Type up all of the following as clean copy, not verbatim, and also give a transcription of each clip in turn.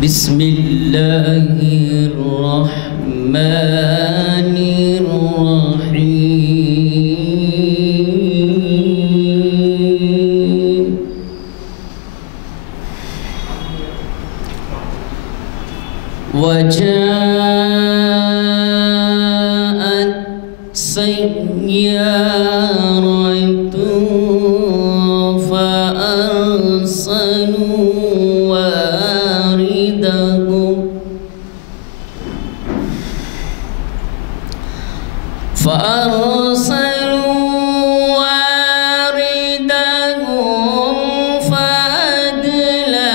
بسم اللہ الرحمن الرحیم وجاءت سیارۃ فأرسلوا واردهم فأدلى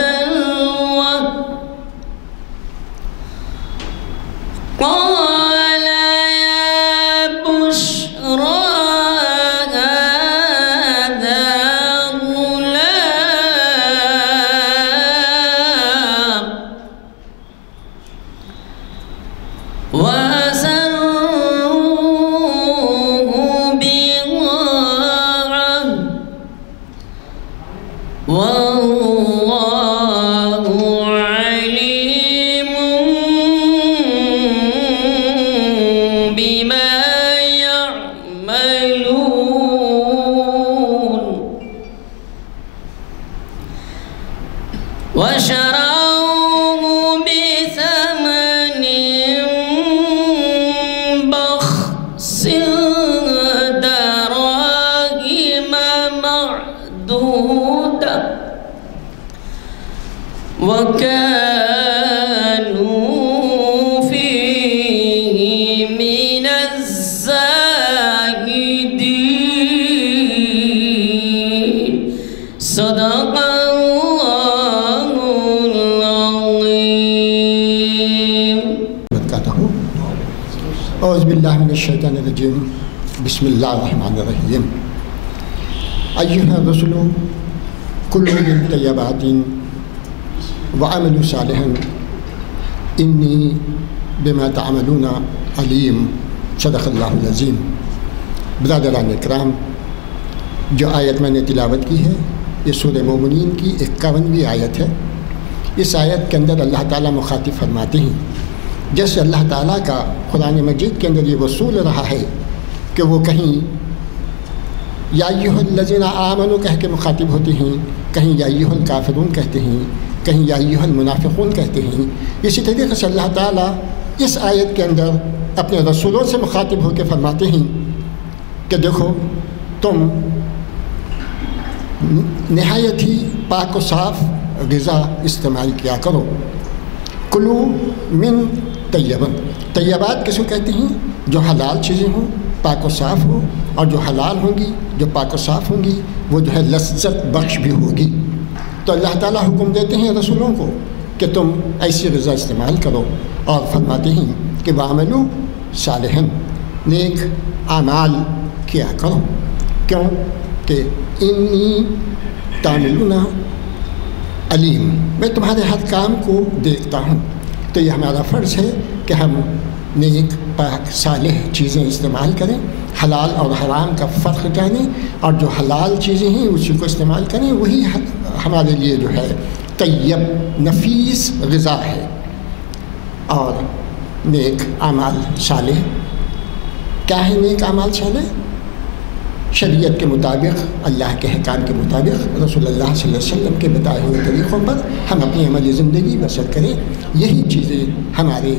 دلوه قال يا بشرى هذا غلام والله عليم بما يعملون وشروه بثمن بخس دراهم معدودة وكانوا فيه من الزاهدين صدق الله العظيم. اعوذ باللہ من الشیطان الرجیم بسم اللہ الرحمن الرحیم. ایھا الرسل کلوا من طیبات وعملوا صالحا انی بما تعملون علیم. صدق اللہ العظیم. برادران اکرام، جو آیت میں نے تلاوت کی ہے یہ سورہ مومنین کی 51ویں آیت ہے. اس آیت کے اندر اللہ تعالیٰ مخاطب فرماتے ہیں جیسے اللہ تعالیٰ کا قرآن مجید کے اندر یہ وصول رہا ہے کہ وہ کہیں یا ایھا الذین آمنوا کہہ کے مخاطب ہوتے ہیں، کہیں یا ایھا الکافرون کہتے ہیں، کہیں یا ایھا المنافقون کہتے ہیں. اسی طریقے سے اللہ تعالیٰ اس آیت کے اندر اپنے رسولوں سے مخاطب ہو کے فرماتے ہیں کہ دیکھو تم نہایت ہی پاک و صاف غذا استعمال کیا کرو. کلو من طیبات کس کو کہتے ہیں؟ جو حلال چیزیں ہوں، پاک و صاف ہو، اور جو حلال ہوں گی، جو پاک و صاف ہوں گی وہ جو ہے لذت بخش بھی ہوگی. تو اللہ تعالیٰ حکم دیتے ہیں رسولوں کو کہ تم ایسی غذا استعمال کرو، اور فرماتے ہیں کہ وَعَمَلُوا صَالِحًا، نیک اعمال کیا کرو. کیوں کہ انی تعملون علیم، میں تمہارے ہر کام کو دیکھتا ہوں. تو یہ ہمارا فرض ہے کہ ہم نیک پاک صالح چیزیں استعمال کریں، حلال اور حرام کا فرق جانیں، اور جو حلال چیزیں ہیں اسی کو استعمال کریں. وہی ہمارے لیے جو ہے طیب نفیس غذا ہے. اور نیک اعمال صالح کیا ہے؟ نیک اعمال صالح شریعت کے مطابق، اللہ کے احکام کے مطابق، رسول اللہ صلی اللہ علیہ وسلم کے بتائے ہوئے طریقوں پر ہم اپنی عملی زندگی بسر کریں. یہی چیزیں ہمارے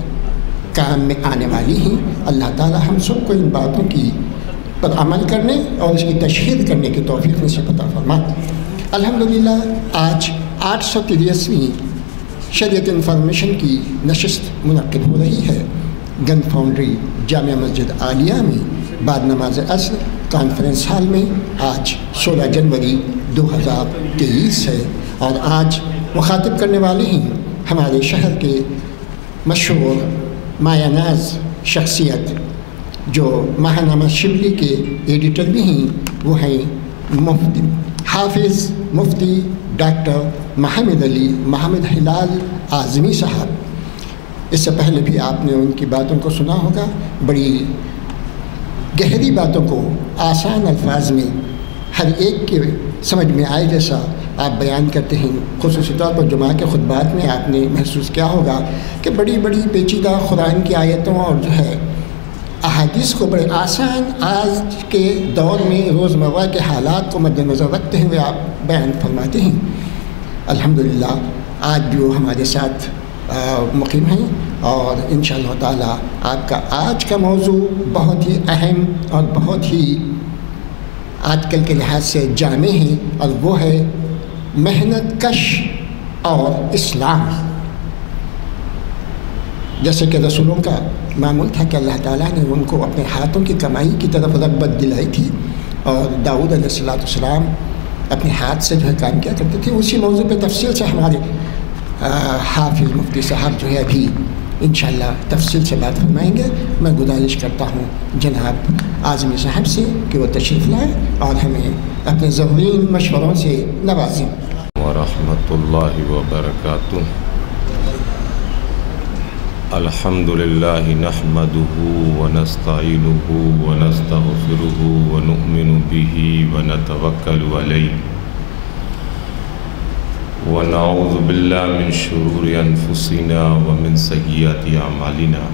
کام میں آنے والی ہیں. اللہ تعالی ہم سب کو ان باتوں کی پر عمل کرنے اور اس کی تشہیر کرنے کی توفیق نصیب عطا فرما. الحمدللہ آج 883ویں شریعت انفارمیشن کی نشست منعقد ہو رہی ہے گن فاؤنڈری جامعہ مسجد عالیہ میں بعد نماز عصر کانفرنس ہال میں. آج 16 جنوری 2023 ہے، اور آج مخاطب کرنے والے ہیں ہمارے شہر کے مشہور مایہ ناز شخصیت جو ماہنامہ شبلی کے ایڈیٹر بھی ہیں، وہ ہیں حافظ مفتی ڈاکٹر محمد علی محمد ہلال اعظمی صاحب. اس سے پہلے بھی آپ نے ان کی باتوں کو سنا ہوگا. بڑی گہری باتوں کو آسان الفاظ میں ہر ایک کے سمجھ میں آئے جیسا آپ بیان کرتے ہیں، خصوصی طور پر جمعہ کے خطبات میں آپ نے محسوس کیا ہوگا کہ بڑی بڑی پیچیدہ قرآن کی آیتوں اور جو ہے احادیث کو بڑے آسان آج کے دور میں روزمرہ کے حالات کو مد نظر رکھتے ہوئے آپ بیان فرماتے ہیں۔ الحمدللہ آج بھی وہ ہمارے ساتھ مقیم ہیں، اور انشاءاللہ تعالیٰ آپ کا آج کا موضوع بہت ہی اہم اور بہت ہی آج کل کے لحاظ سے جامع ہے، اور وہ ہے محنت کش اور اسلام۔ جیسے کہ رسولوں کا معمول تھا کہ اللہ تعالیٰ نے ان کو اپنے ہاتھوں کی کمائی کی طرف رغبت دلائی تھی، اور داؤد علیہ السلام اپنے ہاتھ سے جو ہے کام کیا کرتے تھے۔ اسی موضوع پہ تفصیل سے ہمارے حافظ مفتی صاحب جو ہے ابھی انشاءاللہ تفصیل سے بات فرمائیں گے۔ میں گزارش کرتا ہوں جناب اعظمی صاحب سے کہ وہ تشریف لائیں اور ہمیں اپنے ضروری مشوروں سے نوازیں۔ ورحمۃ اللہ وبرکاتہ۔ الحمدللہ نحمدہ ونستعینہ ونستغفرہ ونؤمن بہ ونتوکل علیہ ونعوذ باللہ من شرور انفسنا ومن سیئات اعمالنا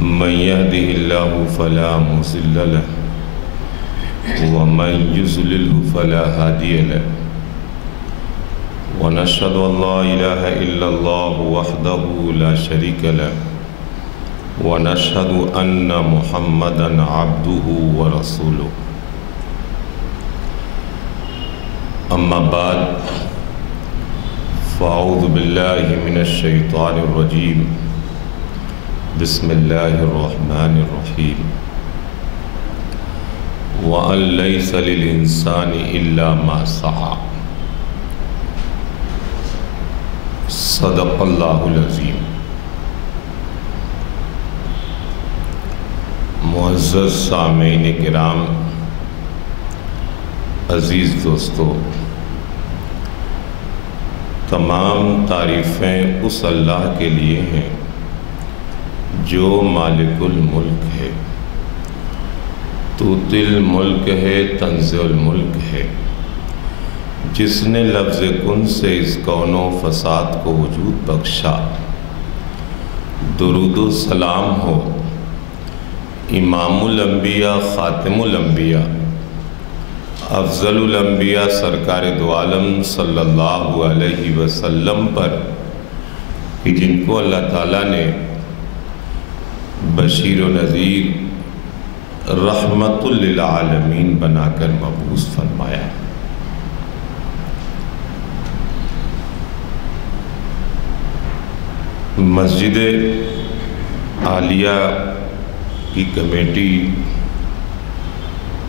من یہدہ اللہ فلا مضل لہ ومن یضلل فلا ہادی لہ ونشهد ان لا الہ الا اللہ وحدہ لا شریک لہ ونشهد ان محمدا عبدہ ورسولہ۔ اما بعد فاعوذ باللہ من الشیطان الرجیم بسم اللہ الرحمن الرحیم وَأَن لَيْسَ لِلْإِنسَانِ إِلَّا مَا سَعَى۔ صدق اللہ العظیم۔ معزز سامعین کرام، عزیز دوستو، تمام تعریفیں اس اللہ کے لیے ہیں جو مالک الملک ہے، توتی الملک ہے، تنزع الملک ہے، جس نے لفظ کن سے اس کون و فساد کو وجود بخشا۔ درود و سلام ہو امام الانبیاء، خاتم الانبیاء، افضل الانبیاء، سرکار دو عالم صلی اللہ علیہ وسلم پر، کہ جن کو اللہ تعالیٰ نے بشیر و نذیر، رحمت للعالمین بنا کر مبعوث فرمایا۔ مسجد عالیہ کی کمیٹی،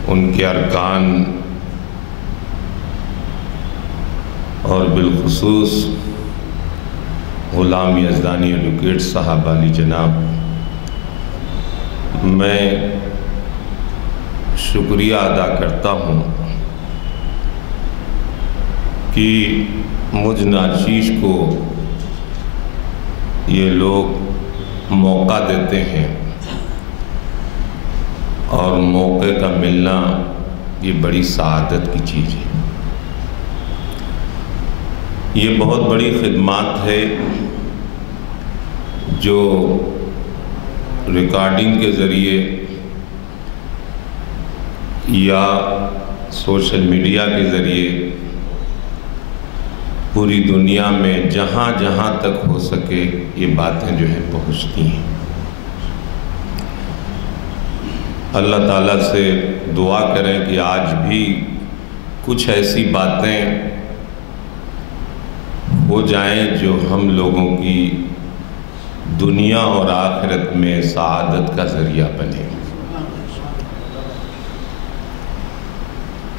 ان کے ارکان اور بالخصوص غلام یزدانی ایڈوکیٹ صاحب علی جناب، میں شکریہ ادا کرتا ہوں کہ مجھ ناچیز کو یہ لوگ موقع دیتے ہیں، اور موقع کا ملنا یہ بڑی سعادت کی چیز ہے۔ یہ بہت بڑی خدمات ہے جو ریکارڈنگ کے ذریعے یا سوشل میڈیا کے ذریعے پوری دنیا میں جہاں جہاں تک ہو سکے یہ باتیں جو ہیں پہنچتی ہیں۔ اللہ تعالیٰ سے دعا کریں کہ آج بھی کچھ ایسی باتیں ہو جائیں جو ہم لوگوں کی دنیا اور آخرت میں سعادت کا ذریعہ بنے۔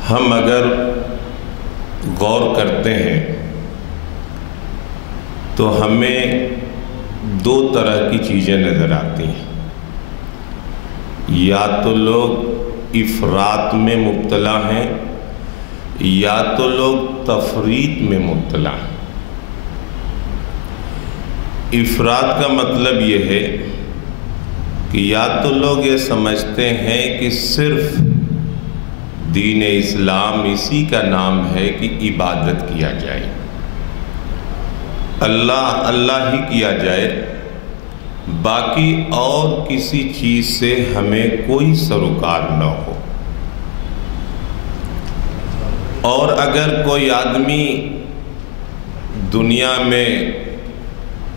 ہم اگر غور کرتے ہیں تو ہمیں دو طرح کی چیزیں نظر آتی ہیں۔ یا تو لوگ افراط میں مبتلا ہیں، یا تو لوگ تفریط میں مبتلا ہیں۔ افراط کا مطلب یہ ہے کہ یا تو لوگ یہ سمجھتے ہیں کہ صرف دین اسلام اسی کا نام ہے کہ عبادت کیا جائے، اللہ اللہ ہی کیا جائے، باقی اور کسی چیز سے ہمیں کوئی سروکار نہ ہو۔ اور اگر کوئی آدمی دنیا میں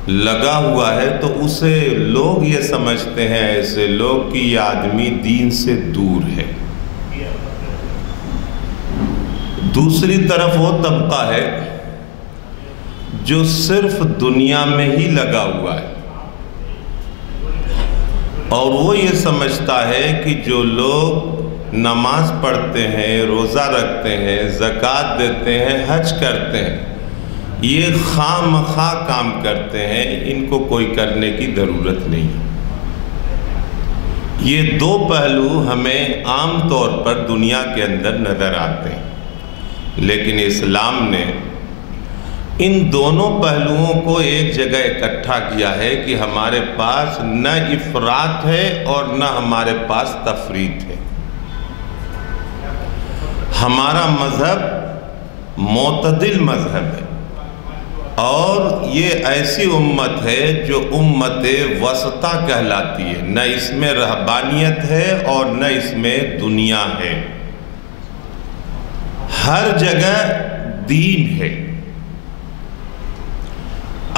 لگا ہوا ہے تو اسے لوگ یہ سمجھتے ہیں، ایسے لوگ، کہ یہ آدمی دین سے دور ہے۔ دوسری طرف وہ طبقہ ہے جو صرف دنیا میں ہی لگا ہوا ہے، اور وہ یہ سمجھتا ہے کہ جو لوگ نماز پڑھتے ہیں، روزہ رکھتے ہیں، زکوٰۃ دیتے ہیں، حج کرتے ہیں، یہ خواہ مخواہ کام کرتے ہیں، ان کو کوئی کرنے کی ضرورت نہیں۔ یہ دو پہلو ہمیں عام طور پر دنیا کے اندر نظر آتے ہیں، لیکن اسلام نے ان دونوں پہلوؤں کو ایک جگہ اکٹھا کیا ہے کہ ہمارے پاس نہ افراط ہے اور نہ ہمارے پاس تفریط ہے۔ ہمارا مذہب معتدل مذہب ہے، اور یہ ایسی امت ہے جو امت وسطیٰ کہلاتی ہے، نہ اس میں رہبانیت ہے اور نہ اس میں دنیا ہے، ہر جگہ دین ہے۔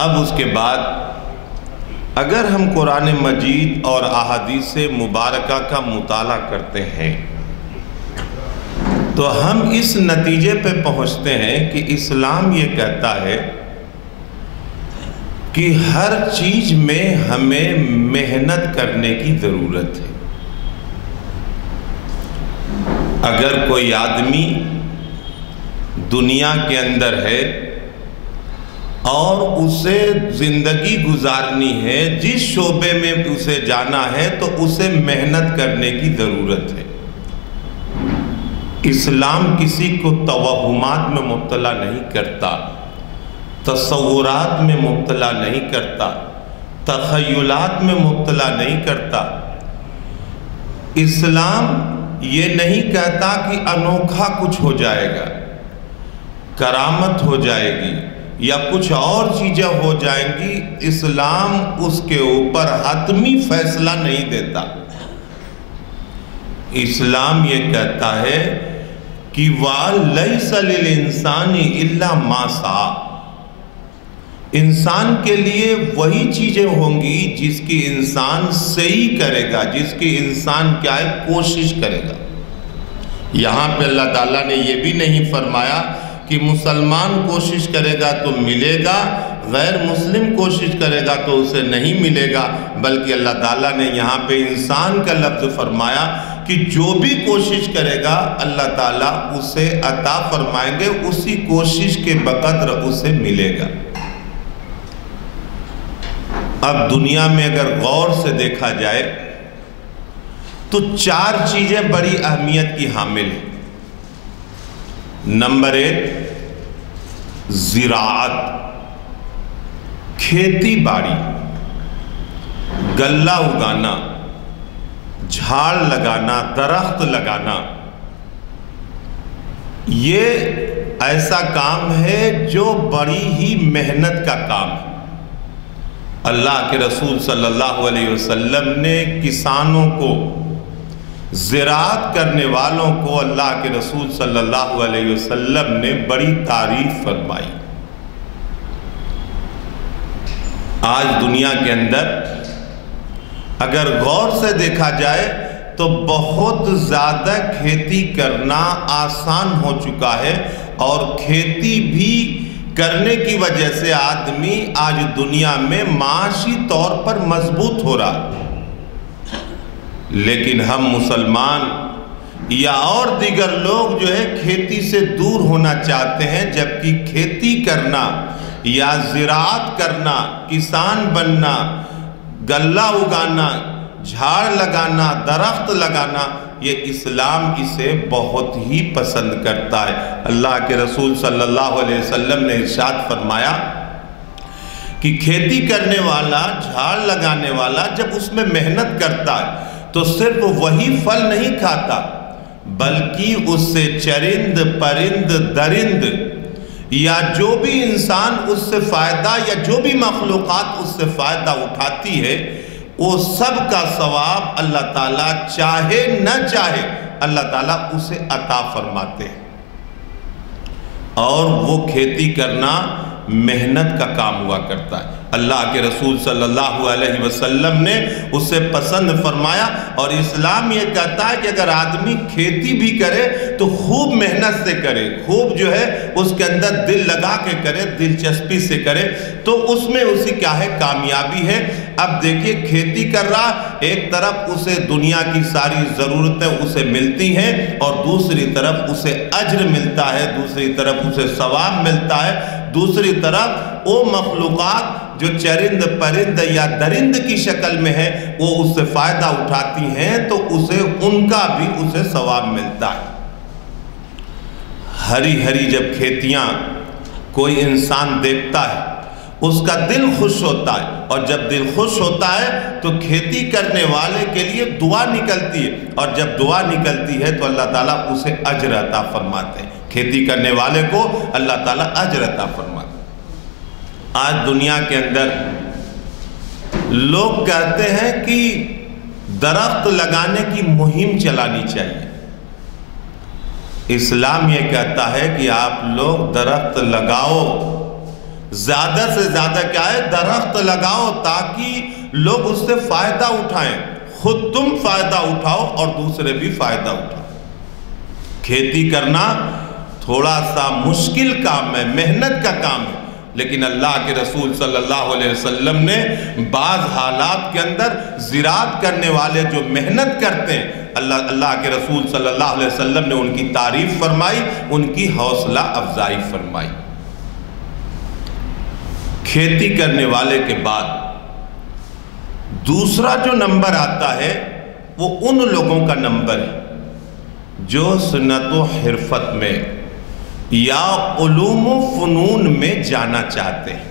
اب اس کے بعد اگر ہم قرآن مجید اور احادیث مبارکہ کا مطالعہ کرتے ہیں تو ہم اس نتیجے پہ پہنچتے ہیں کہ اسلام یہ کہتا ہے کہ ہر چیز میں ہمیں محنت کرنے کی ضرورت ہے۔ اگر کوئی آدمی دنیا کے اندر ہے اور اسے زندگی گزارنی ہے، جس شعبے میں اسے جانا ہے تو اسے محنت کرنے کی ضرورت ہے۔ اسلام کسی کو توہمات میں مبتلا نہیں کرتا، تصورات میں مبتلا نہیں کرتا، تخیلات میں مبتلا نہیں کرتا۔ اسلام یہ نہیں کہتا کہ انوکھا کچھ ہو جائے گا، کرامت ہو جائے گی یا کچھ اور چیزیں ہو جائیں گی۔ اسلام اس کے اوپر حتمی فیصلہ نہیں دیتا۔ اسلام یہ کہتا ہے کہ وَلَيْسَ لِلْإِنسَانِ إِلَّا مَا سَعَى، انسان کے لیے وہی چیزیں ہوں گی جس کی انسان صحیح کرے گا، جس کی انسان کیا ہے، کوشش کرے گا۔ یہاں پہ اللہ تعالیٰ نے یہ بھی نہیں فرمایا کہ مسلمان کوشش کرے گا تو ملے گا، غیر مسلم کوشش کرے گا تو اسے نہیں ملے گا، بلکہ اللہ تعالیٰ نے یہاں پہ انسان کا لفظ فرمایا کہ جو بھی کوشش کرے گا اللہ تعالیٰ اسے عطا فرمائیں گے، اسی کوشش کے بقدر اسے ملے گا۔ اب دنیا میں اگر غور سے دیکھا جائے تو چار چیزیں بڑی اہمیت کی حامل ہیں۔ نمبر 1 زراعت، کھیتی باڑی، غلہ اگانا، جھاڑ لگانا، درخت لگانا۔ یہ ایسا کام ہے جو بڑی ہی محنت کا کام ہے۔ اللہ کے رسول صلی اللہ علیہ وسلم نے کسانوں کو، زراعت کرنے والوں کو اللہ کے رسول صلی اللہ علیہ وسلم نے بڑی تعریف فرمائی۔ آج دنیا کے اندر اگر غور سے دیکھا جائے تو بہت زیادہ کھیتی کرنا آسان ہو چکا ہے، اور کھیتی بھی کرنے کی وجہ سے آدمی آج دنیا میں معاشی طور پر مضبوط ہو رہا ہے۔ لیکن ہم مسلمان یا اور دیگر لوگ جو ہے کھیتی سے دور ہونا چاہتے ہیں، جبکہ کھیتی کرنا یا زراعت کرنا، کسان بننا، غلہ اگانا، جھاڑ لگانا، درخت لگانا، یہ اسلام اسے بہت ہی پسند کرتا ہے۔ اللہ کے رسول صلی اللہ علیہ وسلم نے ارشاد فرمایا کہ کھیتی کرنے والا، جھاڑ لگانے والا جب اس میں محنت کرتا ہے تو صرف وہی پھل نہیں کھاتا بلکہ اس سے چرند پرند درند یا جو بھی انسان اس سے فائدہ یا جو بھی مخلوقات اس سے فائدہ اٹھاتی ہے وہ سب کا ثواب اللہ تعالیٰ چاہے نہ چاہے اللہ تعالیٰ اسے عطا فرماتے ہیں۔ اور وہ کھیتی کرنا محنت کا کام ہوا کرتا ہے۔ اللہ کے رسول صلی اللہ علیہ وسلم نے اسے پسند فرمایا، اور اسلام یہ کہتا ہے کہ اگر آدمی کھیتی بھی کرے تو خوب محنت سے کرے، خوب جو ہے اس کے اندر دل لگا کے کرے، دلچسپی سے کرے، تو اس میں اسی کیا ہے کامیابی ہے۔ اب دیکھیے کھیتی کر رہا، ایک طرف اسے دنیا کی ساری ضرورتیں اسے ملتی ہیں اور دوسری طرف اسے اجر ملتا ہے، دوسری طرف اسے ثواب ملتا ہے، دوسری طرف وہ مخلوقات جو چرند پرند یا درند کی شکل میں ہے وہ اس سے فائدہ اٹھاتی ہیں تو اسے ان کا بھی اسے ثواب ملتا ہے۔ ہری ہری جب کھیتیاں کوئی انسان دیکھتا ہے اس کا دل خوش ہوتا ہے، اور جب دل خوش ہوتا ہے تو کھیتی کرنے والے کے لیے دعا نکلتی ہے، اور جب دعا نکلتی ہے تو اللہ تعالیٰ اسے اجر عطا فرماتے ہیں۔ کھیتی کرنے والے کو اللہ تعالیٰ اجر عطا فرماتے ہیں۔ آج دنیا کے اندر لوگ کہتے ہیں کہ درخت لگانے کی مہم چلانی چاہیے۔ اسلام یہ کہتا ہے کہ آپ لوگ درخت لگاؤ، زیادہ سے زیادہ کیا ہے درخت لگاؤ تاکہ لوگ اس سے فائدہ اٹھائیں، خود تم فائدہ اٹھاؤ اور دوسرے بھی فائدہ اٹھائیں۔ کھیتی کرنا تھوڑا سا مشکل کام ہے، محنت کا کام ہے، لیکن اللہ کے رسول صلی اللہ علیہ وسلم نے بعض حالات کے اندر زراعت کرنے والے جو محنت کرتے ہیں اللہ کے رسول صلی اللہ علیہ وسلم نے ان کی تعریف فرمائی، ان کی حوصلہ افزائی فرمائی۔ کھیتی کرنے والے کے بعد دوسرا جو نمبر آتا ہے وہ ان لوگوں کا نمبر ہے جو صنعت و حرفت میں یا علوم و فنون میں جانا چاہتے ہیں۔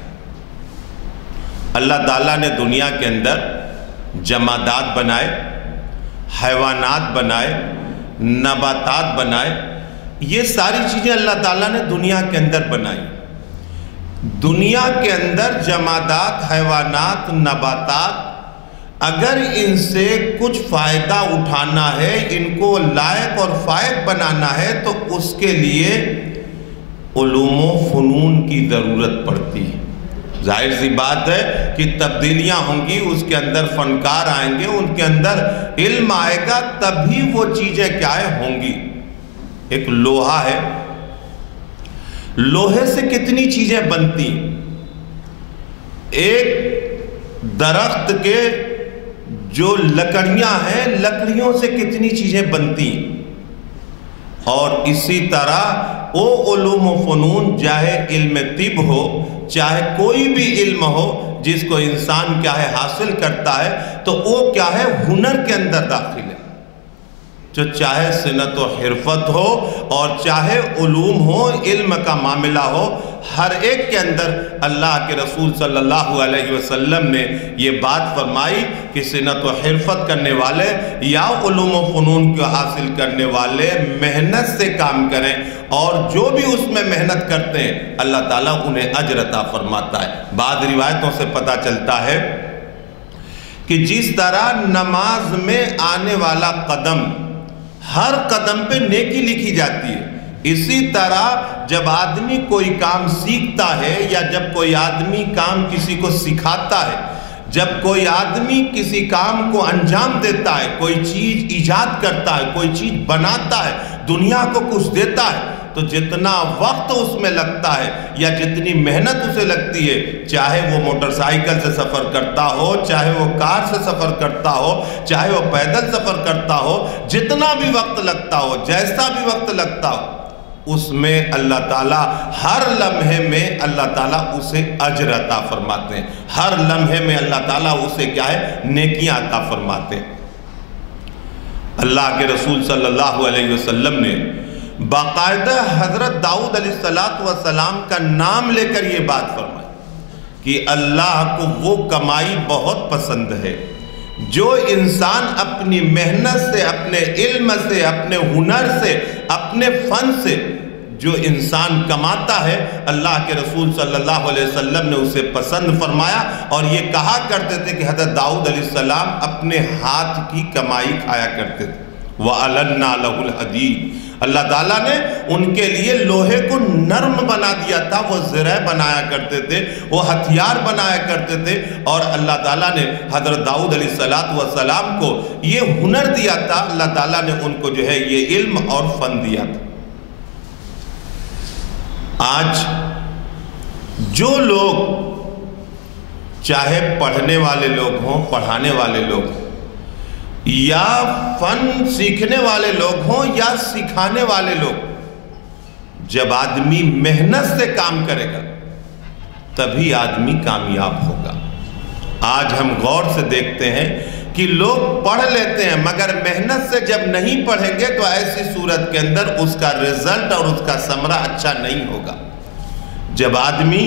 اللہ تعالیٰ نے دنیا کے اندر جمادات بنائے، حیوانات بنائے، نباتات بنائے، یہ ساری چیزیں اللہ تعالیٰ نے دنیا کے اندر بنائی۔ دنیا کے اندر جمادات، حیوانات، نباتات، اگر ان سے کچھ فائدہ اٹھانا ہے، ان کو لائق اور فائق بنانا ہے تو اس کے لیے علوم و فنون کی ضرورت پڑتی ہے۔ ظاہر سی بات ہے کہ تبدیلیاں ہوں گی، اس کے اندر فنکار آئیں گے، ان کے اندر علم آئے گا، تبھی وہ چیزیں کیا ہوں گی۔ ایک لوہا ہے، لوہے سے کتنی چیزیں بنتی، ایک درخت کے جو لکڑیاں ہیں، لکڑیوں سے کتنی چیزیں بنتی، اور اسی طرح وہ علوم و فنون، چاہے علم طب ہو، چاہے کوئی بھی علم ہو جس کو انسان کیا ہے حاصل کرتا ہے تو وہ کیا ہے ہنر کے اندر داخل ہے۔ جو چاہے صنعت و حرفت ہو اور چاہے علوم ہو، علم کا معاملہ ہو، ہر ایک کے اندر اللہ کے رسول صلی اللہ علیہ وسلم نے یہ بات فرمائی کہ صنعت و حرفت کرنے والے یا علوم و فنون کو حاصل کرنے والے محنت سے کام کریں، اور جو بھی اس میں محنت کرتے ہیں اللہ تعالیٰ انہیں اجر عطا فرماتا ہے۔ بعض روایتوں سے پتہ چلتا ہے کہ جس طرح نماز میں آنے والا قدم ہر قدم پہ نیکی لکھی جاتی ہے، اسی طرح جب آدمی کوئی کام سیکھتا ہے یا جب کوئی آدمی کام کسی کو سکھاتا ہے، جب کوئی آدمی کسی کام کو انجام دیتا ہے، کوئی چیز ایجاد کرتا ہے، کوئی چیز بناتا ہے، دنیا کو کچھ دیتا ہے، تو جتنا وقت اس میں لگتا ہے یا جتنی محنت اسے لگتی ہے، چاہے وہ موٹر سائیکل سے سفر کرتا ہو، چاہے وہ کار سے سفر کرتا ہو، چاہے وہ پیدل سفر کرتا ہو، جتنا بھی وقت لگتا ہو، جیسا بھی وقت لگتا ہو، اس میں اللہ تعالیٰ ہر لمحے میں اللہ تعالیٰ اسے اجر عطا فرماتے ہیں، ہر لمحے میں اللہ تعالیٰ اسے کیا ہے نیکیاں عطا فرماتے ہیں۔ اللہ کے رسول صلی اللہ علیہ وسلم نے باقاعدہ حضرت داؤد علیہ السلام کا نام لے کر یہ بات فرمائی کہ اللہ کو وہ کمائی بہت پسند ہے جو انسان اپنی محنت سے، اپنے علم سے، اپنے ہنر سے، اپنے فن سے جو انسان کماتا ہے، اللہ کے رسول صلی اللہ علیہ وسلم نے اسے پسند فرمایا، اور یہ کہا کرتے تھے کہ حضرت داؤد علیہ السلام اپنے ہاتھ کی کمائی کھایا کرتے تھے۔ وَأَلَنَّا لَهُ الْحَدِيدَ، اللہ تعالیٰ نے ان کے لیے لوہے کو نرم بنا دیا تھا، وہ زرع بنایا کرتے تھے، وہ ہتھیار بنایا کرتے تھے، اور اللہ تعالیٰ نے حضرت داؤد علیہ السلام کو یہ ہنر دیا تھا، اللہ تعالیٰ نے ان کو جو ہے یہ علم اور فن دیا تھا۔ آج جو لوگ چاہے پڑھنے والے لوگ ہوں، پڑھانے والے لوگ ہوں، یا فن سیکھنے والے لوگ ہوں یا سکھانے والے لوگ، جب آدمی محنت سے کام کرے گا تبھی آدمی کامیاب ہوگا۔ آج ہم غور سے دیکھتے ہیں کہ لوگ پڑھ لیتے ہیں مگر محنت سے جب نہیں پڑھیں گے تو ایسی صورت کے اندر اس کا رزلٹ اور اس کا ثمرہ اچھا نہیں ہوگا۔ جب آدمی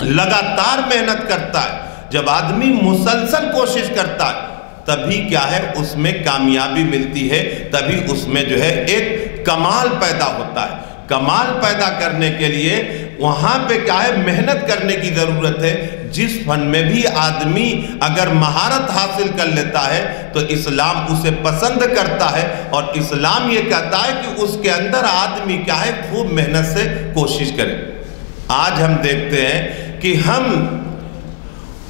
لگاتار محنت کرتا ہے، جب آدمی مسلسل کوشش کرتا ہے، تبھی کیا ہے اس میں کامیابی ملتی ہے، تبھی اس میں جو ہے ایک کمال پیدا ہوتا ہے۔ کمال پیدا کرنے کے لیے وہاں پہ کیا ہے محنت کرنے کی ضرورت ہے۔ جس فن میں بھی آدمی اگر مہارت حاصل کر لیتا ہے تو اسلام اسے پسند کرتا ہے، اور اسلام یہ کہتا ہے کہ اس کے اندر آدمی کیا ہے خوب محنت سے کوشش کرے۔ آج ہم دیکھتے ہیں کہ ہم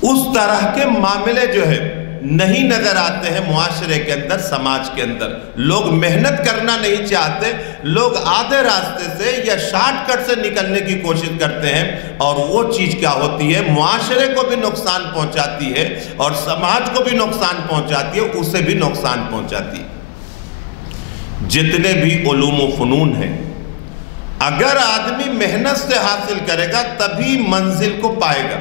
اس طرح کے معاملے جو ہے نہیں نظر آتے ہیں معاشرے کے اندر، سماج کے اندر۔ لوگ محنت کرنا نہیں چاہتے، لوگ آدھے راستے سے یا شارٹ کٹ سے نکلنے کی کوشش کرتے ہیں، اور وہ چیز کیا ہوتی ہے معاشرے کو بھی نقصان پہنچاتی ہے اور سماج کو بھی نقصان پہنچاتی ہے، اسے بھی نقصان پہنچاتی ہے۔ جتنے بھی علوم و فنون ہیں، اگر آدمی محنت سے حاصل کرے گا تبھی منزل کو پائے گا۔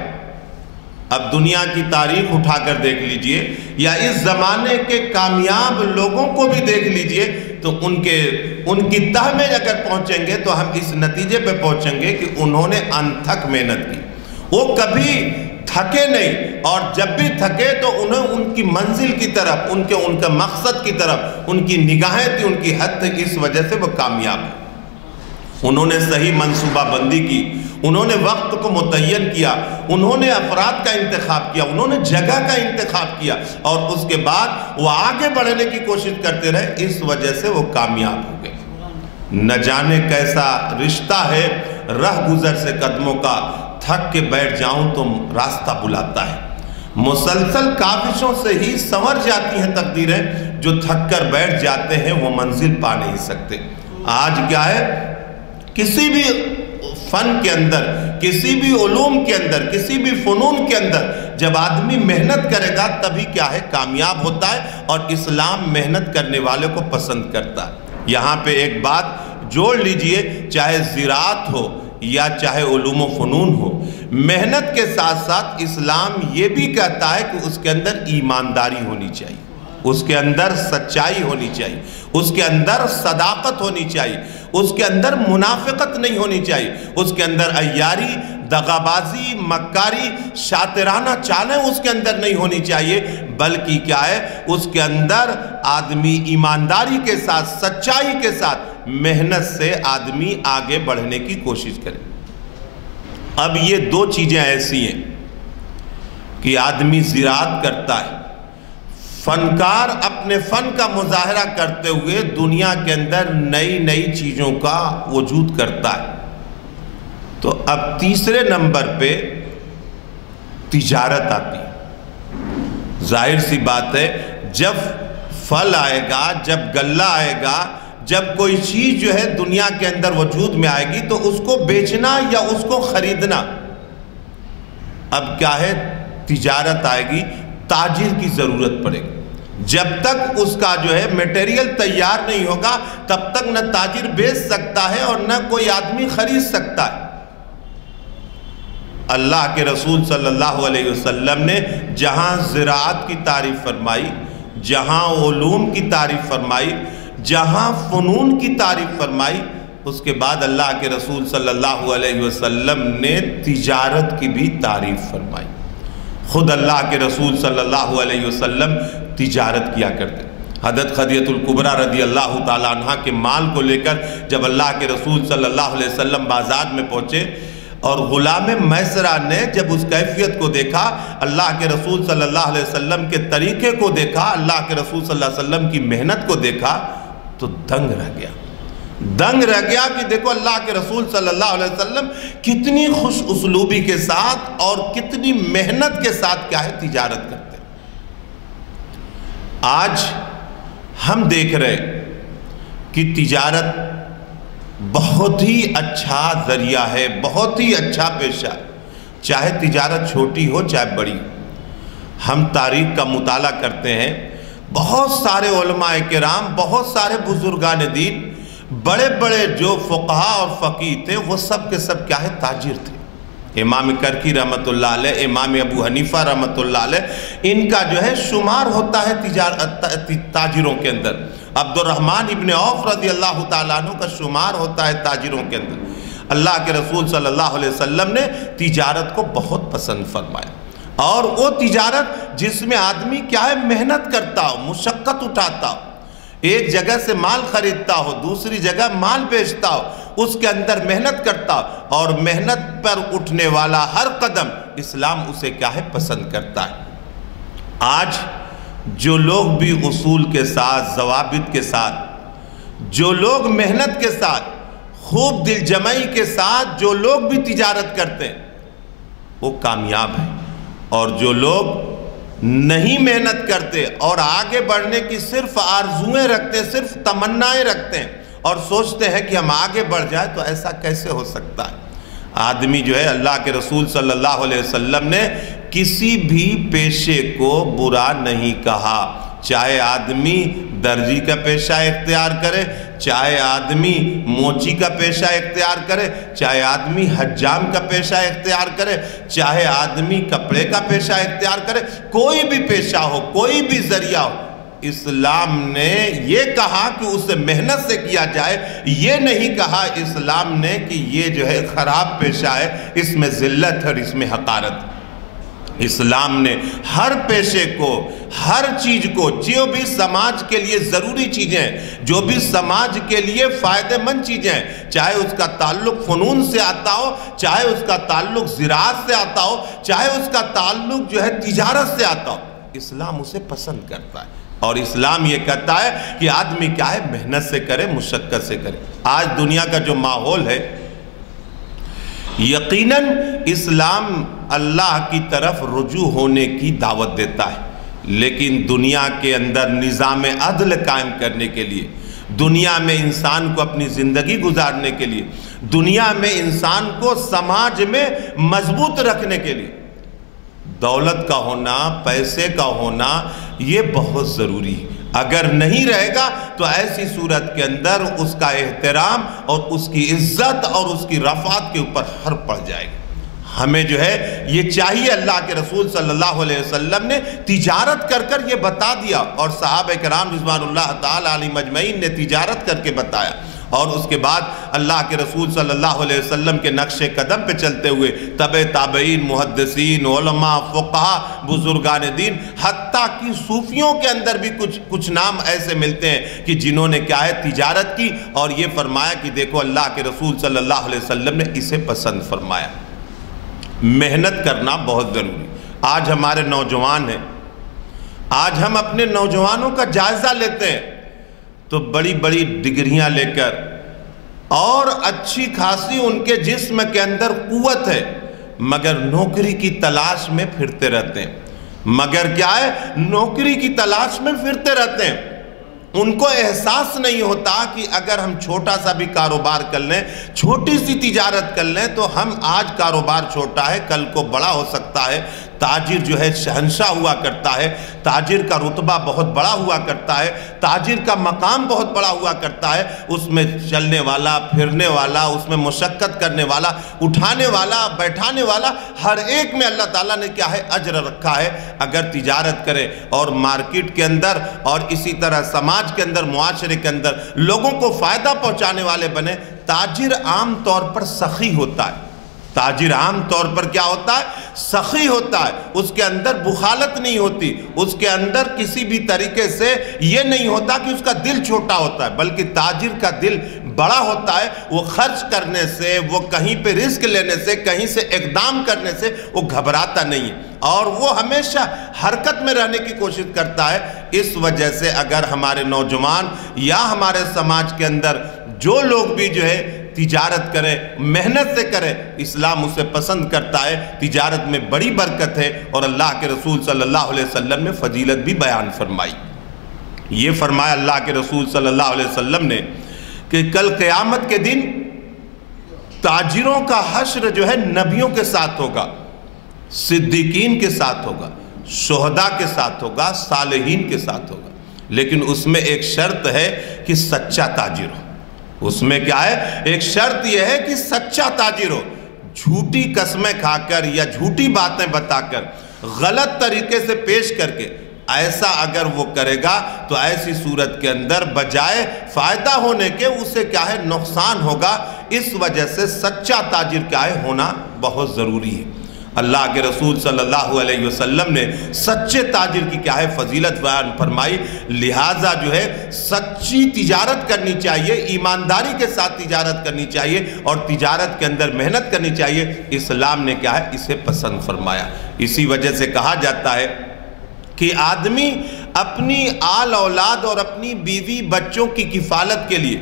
اب دنیا کی تاریخ اٹھا کر دیکھ لیجئے، یا اس زمانے کے کامیاب لوگوں کو بھی دیکھ لیجئے، تو ان کی تہ میں اگر پہنچیں گے تو ہم اس نتیجے پہ پہنچیں گے کہ انہوں نے انتھک محنت کی، وہ کبھی تھکے نہیں، اور جب بھی تھکے تو انہیں ان کی منزل کی طرف، ان کے مقصد کی طرف ان کی نگاہیں تھی، ان کی حد تھی، اس وجہ سے وہ کامیاب ہیں۔ انہوں نے صحیح منصوبہ بندی کی، انہوں نے وقت کو متعین کیا، انہوں نے افراد کا انتخاب کیا، انہوں نے جگہ کا انتخاب کیا، اور اس کے بعد وہ آگے بڑھنے کی کوشش کرتے رہے، اس وجہ سے وہ کامیاب ہو گئے۔ نہ جانے کیسا رشتہ ہے رہ گزر سے قدموں کا، تھک کے بیٹھ جاؤں تو راستہ بلاتا ہے۔ مسلسل کاوشوں سے ہی سنور جاتی ہیں تقدیریں، جو تھک کر بیٹھ جاتے ہیں وہ منزل پا نہیں سکتے۔ آج کیا ہے، کسی بھی فن کے اندر، کسی بھی علوم کے اندر، کسی بھی فنون کے اندر جب آدمی محنت کرے گا تبھی کیا ہے کامیاب ہوتا ہے، اور اسلام محنت کرنے والے کو پسند کرتا ہے۔ یہاں پہ ایک بات جوڑ لیجئے، چاہے زراعت ہو یا چاہے علوم و فنون ہو، محنت کے ساتھ ساتھ اسلام یہ بھی کہتا ہے کہ اس کے اندر ایمانداری ہونی چاہیے، اس کے اندر سچائی ہونی چاہیے، اس کے اندر صداقت ہونی چاہیے، اس کے اندر منافقت نہیں ہونی چاہیے، اس کے اندر عیاری، دغابازی، مکاری، شاطرانہ چالیں اس کے اندر نہیں ہونی چاہیے، بلکہ کیا ہے اس کے اندر آدمی ایمانداری کے ساتھ، سچائی کے ساتھ محنت سے آدمی آگے بڑھنے کی کوشش کرے۔ اب یہ دو چیزیں ایسی ہیں کہ آدمی زراعت کرتا ہے، فنکار اپنے فن کا مظاہرہ کرتے ہوئے دنیا کے اندر نئی نئی چیزوں کا وجود کرتا ہے، تو اب تیسرے نمبر پہ تجارت آتی ہے۔ ظاہر سی بات ہے، جب پھل آئے گا، جب غلہ آئے گا، جب کوئی چیز جو ہے دنیا کے اندر وجود میں آئے گی تو اس کو بیچنا یا اس کو خریدنا، اب کیا ہے تجارت آئے گی، تاجر کی ضرورت پڑے گی۔ جب تک اس کا جو ہے میٹیریل تیار نہیں ہوگا تب تک نہ تاجر بیچ سکتا ہے اور نہ کوئی آدمی خرید سکتا ہے۔ اللہ کے رسول صلی اللہ علیہ وسلم نے جہاں زراعت کی تعریف فرمائی، جہاں علوم کی تعریف فرمائی، جہاں فنون کی تعریف فرمائی، اس کے بعد اللہ کے رسول صلی اللہ علیہ وسلم نے تجارت کی بھی تعریف فرمائی۔ خود اللہ کے رسول صلی اللہ علیہ وسلم تجارت کیا کرتے. حضرت خدیجہ الکبریٰ رضی اللہ تعالیٰ عنہ کے مال کو لے کر جب اللہ کے رسول صلی اللہ علیہ وسلم بازار میں پہنچے اور غلام میسرہ نے جب اس کیفیت کو دیکھا، اللہ کے رسول صلی اللہ علیہ وسلم کے طریقے کو دیکھا، اللہ کے رسول صلی اللہ علیہ وسلم کی محنت کو دیکھا تو دنگ رہ گیا کہ دیکھو اللہ کے رسول صلی اللہ علیہ وسلم کتنی خوش اسلوبی کے ساتھ اور کتنی محنت کے ساتھ کیا ہے تجارت کرتے ہیں. آج ہم دیکھ رہے کہ تجارت بہت ہی اچھا ذریعہ ہے، بہت ہی اچھا پیشہ ہے، چاہے تجارت چھوٹی ہو چاہے بڑی. ہم تاریخ کا مطالعہ کرتے ہیں، بہت سارے علماء کرام، بہت سارے بزرگان دین، بڑے بڑے جو فقہاء اور فقیہ تھے وہ سب کے سب کیا ہے تاجر تھے. امام کرکی رحمت اللہ علیہ، امام ابو حنیفہ رحمت اللہ علیہ، ان کا جو ہے شمار ہوتا ہے تاجروں کے اندر. عبد الرحمن ابن عوف رضی اللہ تعالیٰ عنہ کا شمار ہوتا ہے تاجروں کے اندر. اللہ کے رسول صلی اللہ علیہ وسلم نے تجارت کو بہت پسند فرمایا، اور وہ تجارت جس میں آدمی کیا ہے محنت کرتا ہو، مشقت اٹھاتا ہو، ایک جگہ سے مال خریدتا ہو، دوسری جگہ مال بیچتا ہو، اس کے اندر محنت کرتا ہو، اور محنت پر اٹھنے والا ہر قدم اسلام اسے کیا ہے پسند کرتا ہے. آج جو لوگ بھی اصول کے ساتھ، ضوابط کے ساتھ، جو لوگ محنت کے ساتھ، خوب دل جمعی کے ساتھ جو لوگ بھی تجارت کرتے ہیں وہ کامیاب ہیں، اور جو لوگ نہیں محنت کرتے اور آگے بڑھنے کی صرف آرزویں رکھتے ہیں، صرف تمنائیں رکھتے ہیں اور سوچتے ہیں کہ ہم آگے بڑھ جائیں، تو ایسا کیسے ہو سکتا ہے. آدمی جو ہے، اللہ کے رسول صلی اللہ علیہ وسلم نے کسی بھی پیشے کو برا نہیں کہا، چاہے آدمی درزی کا پیشہ اختیار کرے، چاہے آدمی موچی کا پیشہ اختیار کرے، چاہے آدمی حجام کا پیشہ اختیار کرے، چاہے آدمی کپڑے کا پیشہ اختیار کرے، کوئی بھی پیشہ ہو، کوئی بھی ذریعہ ہو، اسلام نے یہ کہا کہ اسے محنت سے کیا جائے. یہ نہیں کہا اسلام نے کہ یہ جو ہے خراب پیشہ ہے، اس میں ذلت اور اس میں حقارت. اسلام نے ہر پیشے کو، ہر چیز کو، جو بھی سماج کے لیے ضروری چیزیں، جو بھی سماج کے لیے فائدہ مند چیزیں، چاہے اس کا تعلق فنون سے آتا ہو، چاہے اس کا تعلق زراعت سے آتا ہو، چاہے اس کا تعلق جو ہے تجارت سے آتا ہو، اسلام اسے پسند کرتا ہے. اور اسلام یہ کہتا ہے کہ آدمی کیا ہے محنت سے کرے، مشقت سے کرے. آج دنیا کا جو ماحول ہے، یقیناً اسلام اللہ کی طرف رجوع ہونے کی دعوت دیتا ہے، لیکن دنیا کے اندر نظام عدل قائم کرنے کے لیے، دنیا میں انسان کو اپنی زندگی گزارنے کے لیے، دنیا میں انسان کو سماج میں مضبوط رکھنے کے لیے دولت کا ہونا، پیسے کا ہونا یہ بہت ضروری ہے. اگر نہیں رہے گا تو ایسی صورت کے اندر اس کا احترام اور اس کی عزت اور اس کی رفعت کے اوپر حرف پڑ جائے گا. ہمیں جو ہے یہ چاہیے، اللہ کے رسول صلی اللہ علیہ وسلم نے تجارت کر کر یہ بتا دیا، اور صحابہ کرام رضوان اللہ تعالیٰ علیہ مجمعین نے تجارت کر کے بتایا، اور اس کے بعد اللہ کے رسول صلی اللہ علیہ وسلم کے نقش قدم پہ چلتے ہوئے تبع تابعین، محدثین، علماء، فقہاء، بزرگان دین، حتیٰ کہ صوفیوں کے اندر بھی کچھ نام ایسے ملتے ہیں کہ جنہوں نے کیا ہے تجارت کی، اور یہ فرمایا کہ دیکھو اللہ کے رسول صلی اللہ علیہ وسلم نے اسے پسند فرمایا. محنت کرنا بہت ضروری. آج ہمارے نوجوان ہیں، آج ہم اپنے نوجوانوں کا جائزہ لیتے ہیں تو بڑی بڑی ڈگریاں لے کر اور اچھی خاصی ان کے جسم کے اندر قوت ہے، مگر نوکری کی تلاش میں پھرتے رہتے ہیں. مگر کیا ہے، نوکری کی تلاش میں پھرتے رہتے ہیں. ان کو احساس نہیں ہوتا کہ اگر ہم چھوٹا سا بھی کاروبار کر لیں، چھوٹی سی تجارت کر لیں، تو ہم آج کاروبار چھوٹا ہے، کل کو بڑا ہو سکتا ہے. تاجر جو ہے شہنشاہ ہوا کرتا ہے، تاجر کا رتبہ بہت بڑا ہوا کرتا ہے، تاجر کا مقام بہت بڑا ہوا کرتا ہے. اس میں چلنے والا، پھرنے والا، اس میں مشقت کرنے والا، اٹھانے والا، بیٹھانے والا، ہر ایک میں اللہ تعالیٰ نے کیا ہے اجر رکھا ہے. اگر تجارت کرے اور مارکیٹ کے اندر اور اسی طرح سماج کے اندر، معاشرے کے اندر لوگوں کو فائدہ پہنچانے والے بنے. تاجر عام طور پر سخی ہوتا ہے، تاجر عام طور پر کیا ہوتا ہے؟ سخی ہوتا ہے، اس کے اندر بخالت نہیں ہوتی، اس کے اندر کسی بھی طریقے سے یہ نہیں ہوتا کہ اس کا دل چھوٹا ہوتا ہے، بلکہ تاجر کا دل بڑا ہوتا ہے۔ وہ خرچ کرنے سے، وہ کہیں پہ رزق لینے سے، کہیں سے اقدام کرنے سے وہ گھبراتا نہیں ہے، اور وہ ہمیشہ حرکت میں رہنے کی کوشش کرتا ہے۔ اس وجہ سے اگر ہمارے نوجوان یا ہمارے سماج کے اندر جو لوگ بھی جو ہے تجارت کرے، محنت سے کرے، اسلام اسے پسند کرتا ہے، تجارت میں بڑی برکت ہے، اور اللہ کے رسول صلی اللہ علیہ وسلم نے فضیلت بھی بیان فرمائی۔ یہ فرمایا اللہ کے رسول صلی اللہ علیہ وسلم نے کہ کل قیامت کے دن تاجروں کا حشر جو ہے نبیوں کے ساتھ ہوگا، صدیقین کے ساتھ ہوگا، شہداء کے ساتھ ہوگا، صالحین کے ساتھ ہوگا، لیکن اس میں ایک شرط ہے کہ سچا تاجر ہو۔ اس میں کیا ہے؟ ایک شرط یہ ہے کہ سچا تاجر ہو۔ جھوٹی قسمیں کھا کر یا جھوٹی باتیں بتا کر، غلط طریقے سے پیش کر کے ایسا اگر وہ کرے گا تو ایسی صورت کے اندر بجائے فائدہ ہونے کے اسے کیا ہے؟ نقصان ہوگا۔ اس وجہ سے سچا تاجر کیا ہے؟ ہونا بہت ضروری ہے۔ اللہ کے رسول صلی اللہ علیہ وسلم نے سچے تاجر کی کیا ہے؟ فضیلت بیان فرمائی۔ لہٰذا جو ہے سچی تجارت کرنی چاہیے، ایمانداری کے ساتھ تجارت کرنی چاہیے، اور تجارت کے اندر محنت کرنی چاہیے۔ اسلام نے کیا ہے؟ اسے پسند فرمایا۔ اسی وجہ سے کہا جاتا ہے کہ آدمی اپنی آل اولاد اور اپنی بیوی بچوں کی کفالت کے لیے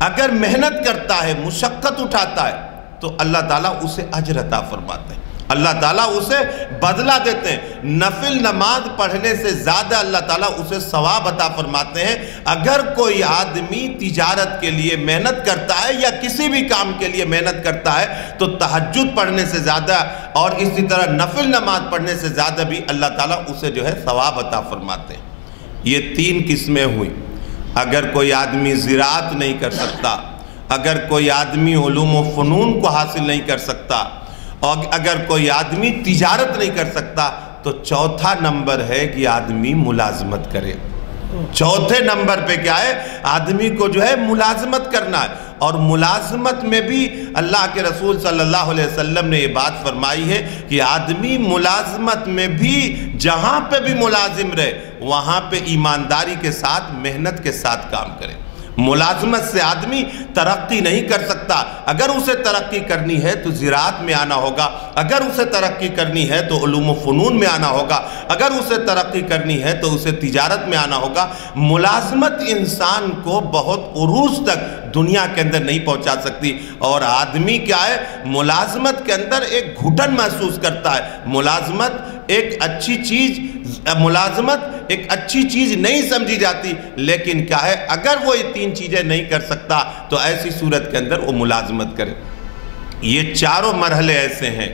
اگر محنت کرتا ہے، مشقت اٹھاتا ہے، تو اللہ تعالیٰ اسے اجر عطا فرماتے ہیں، اللہ تعالیٰ اسے بدلہ دیتے ہیں۔ نفل نماز پڑھنے سے زیادہ اللہ تعالیٰ اسے ثواب عطا فرماتے ہیں۔ اگر کوئی آدمی تجارت کے لیے محنت کرتا ہے یا کسی بھی کام کے لیے محنت کرتا ہے تو تہجد پڑھنے سے زیادہ اور اسی طرح نفل نماز پڑھنے سے زیادہ بھی اللہ تعالیٰ اسے جو ہے ثواب عطا فرماتے ہیں۔ یہ تین قسمیں ہوئی۔ اگر کوئی آدمی زراعت نہیں کر سکتا، اگر کوئی آدمی علوم و فنون کو حاصل نہیں کر سکتا، اور اگر کوئی آدمی تجارت نہیں کر سکتا، تو چوتھا نمبر ہے کہ آدمی ملازمت کرے۔ چوتھے نمبر پہ کیا ہے؟ آدمی کو جو ہے ملازمت کرنا ہے، اور ملازمت میں بھی اللہ کے رسول صلی اللہ علیہ وسلم نے یہ بات فرمائی ہے کہ آدمی ملازمت میں بھی جہاں پہ بھی ملازم رہے وہاں پہ ایمانداری کے ساتھ، محنت کے ساتھ کام کرے۔ ملازمت سے آدمی ترقی نہیں کر سکتا۔ اگر اسے ترقی کرنی ہے تو زراعت میں آنا ہوگا، اگر اسے ترقی کرنی ہے تو علوم و فنون میں آنا ہوگا، اگر اسے ترقی کرنی ہے تو اسے تجارت میں آنا ہوگا۔ ملازمت انسان کو بہت عروج تک دنیا کے اندر نہیں پہنچا سکتی، اور آدمی کیا ہے؟ ملازمت کے اندر ایک گھٹن محسوس کرتا ہے۔ ملازمت ایک اچھی چیز نہیں سمجھی جاتی، لیکن کیا ہے؟ اگر وہ یہ تین چیزیں نہیں کر سکتا تو ایسی صورت کے اندر وہ ملازمت کرے۔ یہ چاروں مرحلے ایسے ہیں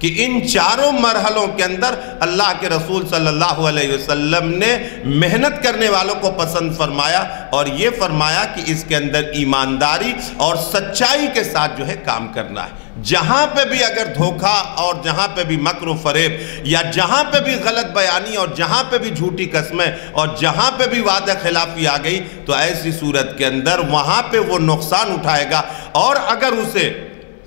کہ ان چاروں مرحلوں کے اندر اللہ کے رسول صلی اللہ علیہ وسلم نے محنت کرنے والوں کو پسند فرمایا، اور یہ فرمایا کہ اس کے اندر ایمانداری اور سچائی کے ساتھ جو ہے کام کرنا ہے۔ جہاں پہ بھی اگر دھوکہ اور جہاں پہ بھی مکر و فریب، یا جہاں پہ بھی غلط بیانی اور جہاں پہ بھی جھوٹی قسمیں اور جہاں پہ بھی وعدہ خلافی آ گئی، تو ایسی صورت کے اندر وہاں پہ وہ نقصان اٹھائے گا۔ اور اگر اسے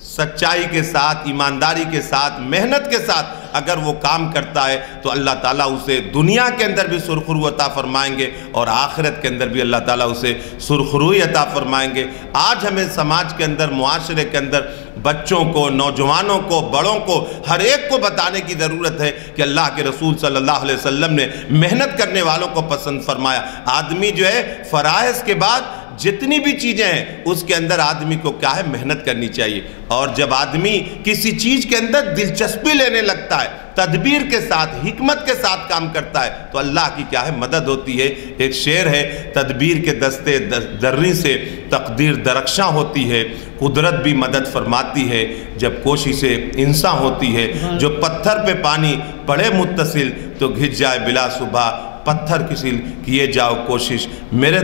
سچائی کے ساتھ، ایمانداری کے ساتھ، محنت کے ساتھ اگر وہ کام کرتا ہے تو اللہ تعالیٰ اسے دنیا کے اندر بھی سرخرو عطا فرمائیں گے، اور آخرت کے اندر بھی اللہ تعالیٰ اسے سرخروئی عطا فرمائیں گے۔ آج ہمیں سماج کے اندر، معاشرے کے اندر بچوں کو، نوجوانوں کو، بڑوں کو، ہر ایک کو بتانے کی ضرورت ہے کہ اللہ کے رسول صلی اللہ علیہ وسلم نے محنت کرنے والوں کو پسند فرمایا۔ آدمی جو ہے فرائض کے بعد جتنی بھی چیزیں ہیں اس کے اندر آدمی کو کیا ہے؟ محنت کرنی چاہیے۔ اور جب آدمی کسی چیز کے اندر دلچسپی لینے لگتا ہے، تدبیر کے ساتھ، حکمت کے ساتھ کام کرتا ہے، تو اللہ کی کیا ہے؟ مدد ہوتی ہے۔ ایک شعر ہے، تدبیر کے دستے درری سے تقدیر درخشاں ہوتی ہے، قدرت بھی مدد فرماتی ہے جب کوشش انسان ہوتی ہے۔ جو پتھر پہ پانی پڑے متصل تو گھج جائے بلا صبح، پتھر کسی کیے جاؤ کوشش۔ میرے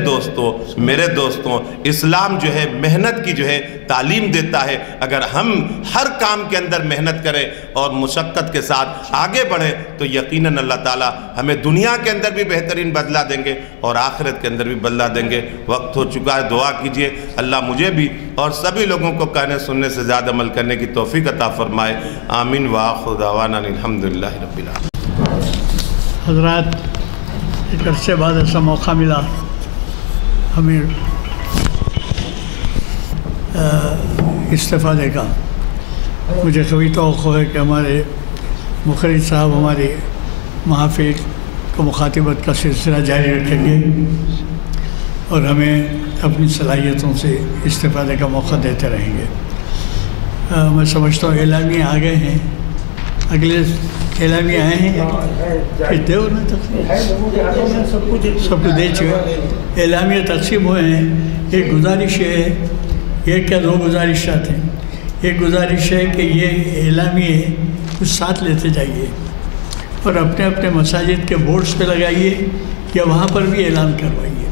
دوستوں اسلام جو ہے محنت کی جو ہے تعلیم دیتا ہے۔ اگر ہم ہر کام کے اندر محنت کریں اور مشقت کے ساتھ آگے بڑھیں تو یقیناً اللہ تعالیٰ ہمیں دنیا کے اندر بھی بہترین بدلہ دیں گے اور آخرت کے اندر بھی بدلہ دیں گے۔ وقت ہو چکا ہے، دعا کیجئے اللہ مجھے بھی اور سبھی لوگوں کو کہنے سننے سے زیادہ عمل کرنے کی توفیق عطا فرمائے۔ آمین وآخر دعوانا الحمدللہ رب العالمین۔ حضرات، ایک عرصے بعد ایسا موقع ملا ہمیں استفادے کا۔ مجھے کبھی توقع ہے کہ ہمارے مخرج صاحب ہماری محافل کو مخاطبت کا سلسلہ جاری رکھیں گے اور ہمیں اپنی صلاحیتوں سے استفادے کا موقع دیتے رہیں گے۔ میں سمجھتا ہوں اعلامیے آ گئے ہیں، اگلے اعلامیے آئے ہیں کہ دے سب کو دے چکے۔ اعلامیے تقسیم ہوئے ہیں۔ ایک گزارش ہے، ایک کیا دو گزارشات ہیں۔ ایک گزارش ہے کہ یہ اعلامیے کچھ ساتھ لیتے جائیے اور اپنے اپنے مساجد کے بورڈز پہ لگائیے یا وہاں پر بھی اعلان کروائیے۔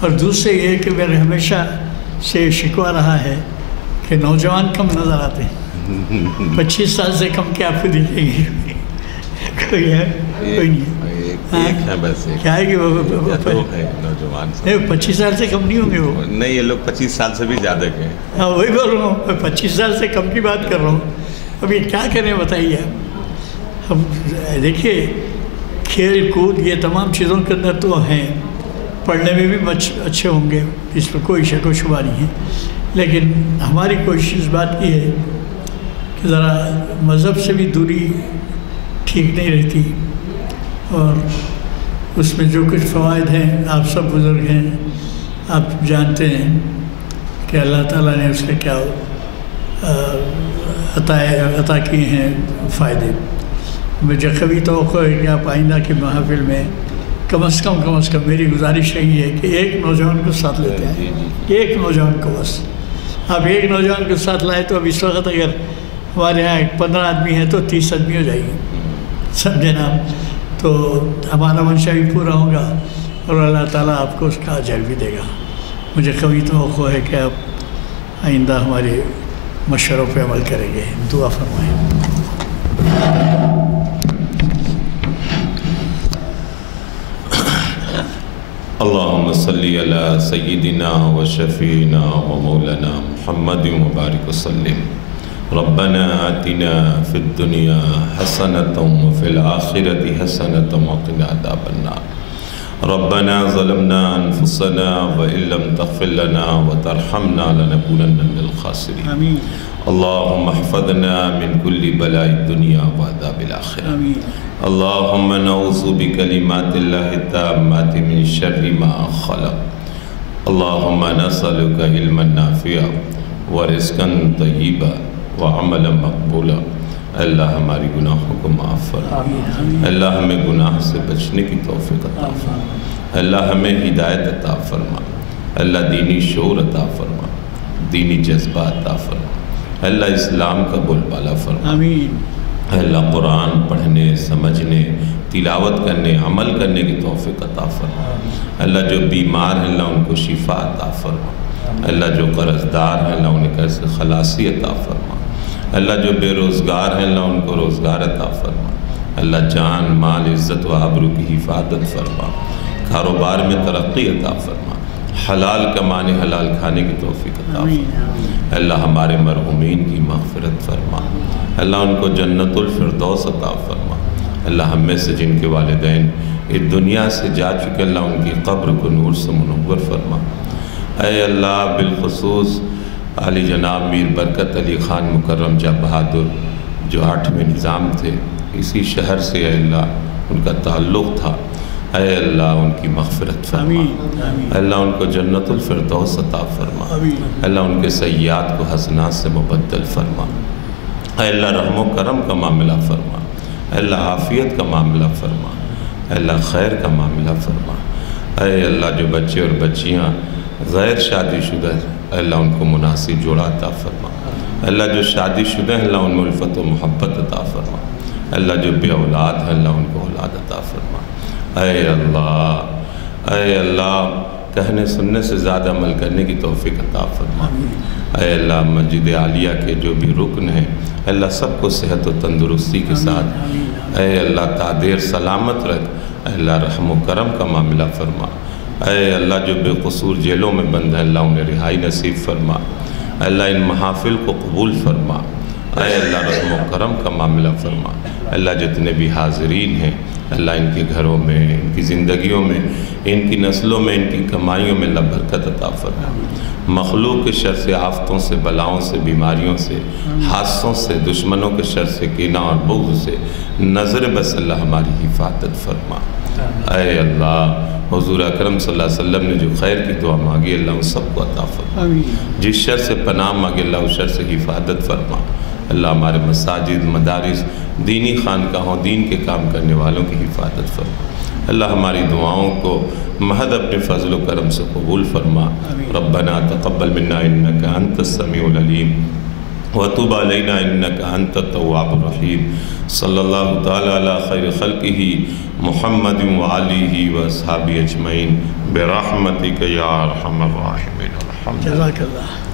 اور دوسرے یہ کہ میرے ہمیشہ سے شکوہ رہا ہے کہ نوجوان کم نظر آتے ہیں، 25 سال سے کم کے آپ کو دکھیں گے۔ کوئی ہے؟ کوئی نہیں ہے۔ کیا ہے کہ نوجوان نہیں 25 سال سے کم نہیں ہوں گے وہ؟ نہیں، یہ لوگ 25 سال سے بھی زیادہ کے ہیں۔ ہاں وہی بول رہا ہوں، میں 25 سال سے کم کی بات کر رہا ہوں۔ اب یہ کیا کریں بتائیے آپ؟ ہم دیکھیے کھیل کود یہ تمام چیزوں کے اندر تو ہیں، پڑھنے میں بھی اچھے ہوں گے، اس پر کوئی شک و شبہ نہیں ہے، لیکن ہماری کوشش اس بات کی ہے کہ ذرا مذہب سے بھی دوری ٹھیک نہیں رہتی، اور اس میں جو کچھ فوائد ہیں آپ سب بزرگ ہیں، آپ جانتے ہیں کہ اللہ تعالیٰ نے اس کے کیا عطا کیے ہیں فائدے۔ مجھے کبھی توقع ہے کہ آپ آئندہ کی محافل میں کم از کم میری گزارش یہی ہے کہ ایک نوجوان کو ساتھ لیتے ہیں، ایک نوجوان کو بس۔ آپ ایک نوجوان کو ساتھ لائے تو اب اس وقت اگر ہمارے یہاں 15 آدمی ہیں تو 30 آدمی ہو جائے گی، سمجھے نا؟ تو ہمارا منشا بھی پورا ہوگا اور اللہ تعالیٰ آپ کو اس کا اجر بھی دے گا۔ مجھے کبھی توقع ہے کہ آپ آئندہ ہمارے مشوروں پہ عمل کریں گے۔ دعا فرمائیں۔ اللہم صلی علی سیدنا و شفینا و مولانا محمد مبارک وسلم۔ ربنا آتنا فی الدنیا حسنة وفی الآخرة حسنة وقنا عذاب النار۔ ربنا ظلمنا انفسنا وإن لم تغفر لنا وترحمنا لنكونن من الخاسرین۔ آمین۔ اللہم احفظنا من کل بلاء الدنیا وعذاب الآخرہ۔ آمین۔ اللہم نعوذ بکلمات اللہ التامات من شر ما خلق۔ اللہم نسألک علما نافعا ورزقا طیبا وعملا مقبولا۔ اللہ ہماری گناہوں کو معاف فرما، اللہ ہمیں گناہ سے بچنے کی توفیق عطا فرما، اللہ ہمیں ہدایت عطا فرما، اللہ دینی شعور عطا فرما، دینی جذبہ عطا فرما، اللہ اسلام کا بول بالا فرما۔ آمین۔ اللہ قرآن پڑھنے، سمجھنے، تلاوت کرنے، عمل کرنے کی توفیق عطا فرما۔ اللہ جو بیمار ہیں اللہ ان کو شفا عطا فرما، اللہ جو قرضدار ہیں اللہ انہیں کیسے خلاصی عطا فرما، اللہ جو بے روزگار ہیں اللہ ان کو روزگار عطا فرما، اللہ جان مال عزت و آبرو کی حفاظت فرما، کاروبار میں ترقی عطا فرما، حلال کمانے حلال کھانے کی توفیق عطا فرما، اللہ ہمارے مرحومین کی مغفرت فرما، اللہ ان کو جنت الفردوس عطا فرما، اللہ ہم میں سے جن کے والدین اس دنیا سے جا چکے اللہ ان کی قبر کو نور سے منور فرما۔ اے اللہ بالخصوص علی جناب میر برکت علی خان مکرم جاں بہادر جو 8ویں نظام تھے، اسی شہر سے اے اللہ ان کا تعلق تھا، اے اللہ ان کی مغفرت فرما، اے اللہ ان کو جنت الفردوس عطا فرما، اللہ ان کے سیئات کو حسنات سے مبدل فرما، اے اللہ رحم و کرم کا معاملہ فرما، اے اللہ عافیت کا معاملہ فرما، اے اللہ خیر کا معاملہ فرما، اے اللہ جو بچے اور بچیاں غیر شادی شدہ ہیں اے اللہ ان کو مناسب جوڑا عطا فرما، اے اللہ جو شادی شدہ ہیں اللہ ان میں الفت و محبت عطا فرما، اے اللہ جو بے اولاد ہیں اللہ ان کو اولاد عطا فرما، اے اللہ کہنے سننے سے زیادہ عمل کرنے کی توفیق عطا فرما۔ اے اللہ مسجد عالیہ کے جو بھی رکن ہیں اللہ سب کو صحت و تندرستی کے ساتھ اے اللہ تادیر سلامت رکھ۔ اے اللہ رحم و کرم کا معاملہ فرما۔ اے اللہ جو بے قصور جیلوں میں بند ہیں اللہ انہیں رہائی نصیب فرما۔ اے اللہ ان محافل کو قبول فرما۔ اے اللہ رحم و کرم کا معاملہ فرما۔ اے اللہ جتنے بھی حاضرین ہیں اللہ ان کے گھروں میں، ان کی زندگیوں میں، ان کی نسلوں میں، ان کی کمائیوں میں اللہ برکت عطا فرما۔ مخلوق کے شر سے، آفتوں سے، بلاؤں سے، بیماریوں سے، حادثوں سے، دشمنوں کے شر سے، کینہ اور بغض سے نظر بس اللہ ہماری حفاظت فرما۔ اے اللہ حضور اکرم صلی اللہ علیہ وسلم نے جو خیر کی دعا مانگی اللہ ان سب کو عطا فرما۔ جس شر سے پناہ مانگے اللہ اس شر سے حفاظت فرما۔ اللہ ہمارے مساجد، مدارس، دینی خانقاہوں، دین کے کام کرنے والوں کی حفاظت فرما۔ اللہ ہماری دعاؤں کو محض اپنے فضل و کرم سے قبول فرما۔ ربنا تقبل منا انک انت السمیع العلیم وتب علینا انک انت التواب الرحیم۔ صلی اللہ تعالی علی خیر خلقہ محمد وآلہ واصحابہ اجمعین برحمتک یا ارحم الراحمین۔ جزاک اللہ۔